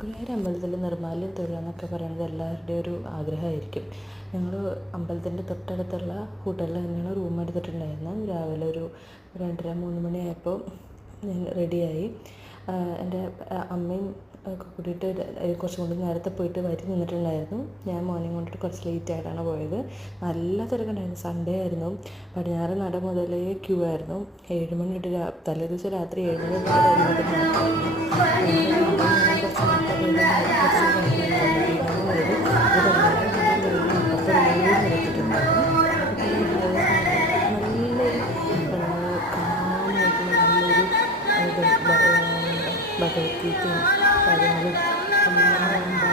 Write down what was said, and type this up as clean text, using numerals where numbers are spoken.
ഗുരുവായൂർ അമ്പലത്തിൽ നിർമ്മാല്യം തൊഴുക എന്നൊക്കെ പറയുന്നത് എല്ലാവരുടെയും ഒരു ആഗ്രഹമായിരിക്കും. ഞങ്ങൾ അമ്പലത്തിൻ്റെ തൊട്ടടുത്തുള്ള ഹോട്ടലിൽ തന്നെയാണ് റൂം എടുത്തിട്ടുണ്ടായിരുന്നത്. രാവിലെ ഒരു 2:30-3 മണിയായപ്പോൾ ഞാൻ റെഡിയായി. എൻ്റെ അമ്മയും ഒക്കെ കൂടിയിട്ട് കുറച്ചും കൂടി നേരത്തെ പോയിട്ട് വരി നിന്നിട്ടുണ്ടായിരുന്നു. ഞാൻ മോർണിംഗ് കൊണ്ടിട്ട് കുറച്ച് ലേറ്റ് ആയിട്ടാണ് പോയത്. നല്ല തിരക്കുണ്ടായിരുന്നു. സൺഡേ ആയിരുന്നു. പടിഞ്ഞാറ് നട മുതലേ ക്യൂ ആയിരുന്നു. 7 മണി തൊട്ട് തലേ ദിവസം രാത്രി 7 മണി തൊട്ട് വരുന്നത് കണക്കായിരുന്നു. കുറച്ച് നേരത്തെ കുറച്ച് കഴിഞ്ഞാൽ വരും. അത് കഴിഞ്ഞാൽ അപ്പുറത്തെ റൂമിൽ നിർത്തിയിട്ടുണ്ടായിരുന്നു. നല്ലൊരു കാമായിട്ടുള്ള നല്ലൊരു ഭഗവത്ഗീതയും കാര്യങ്ങളും എല്ലാം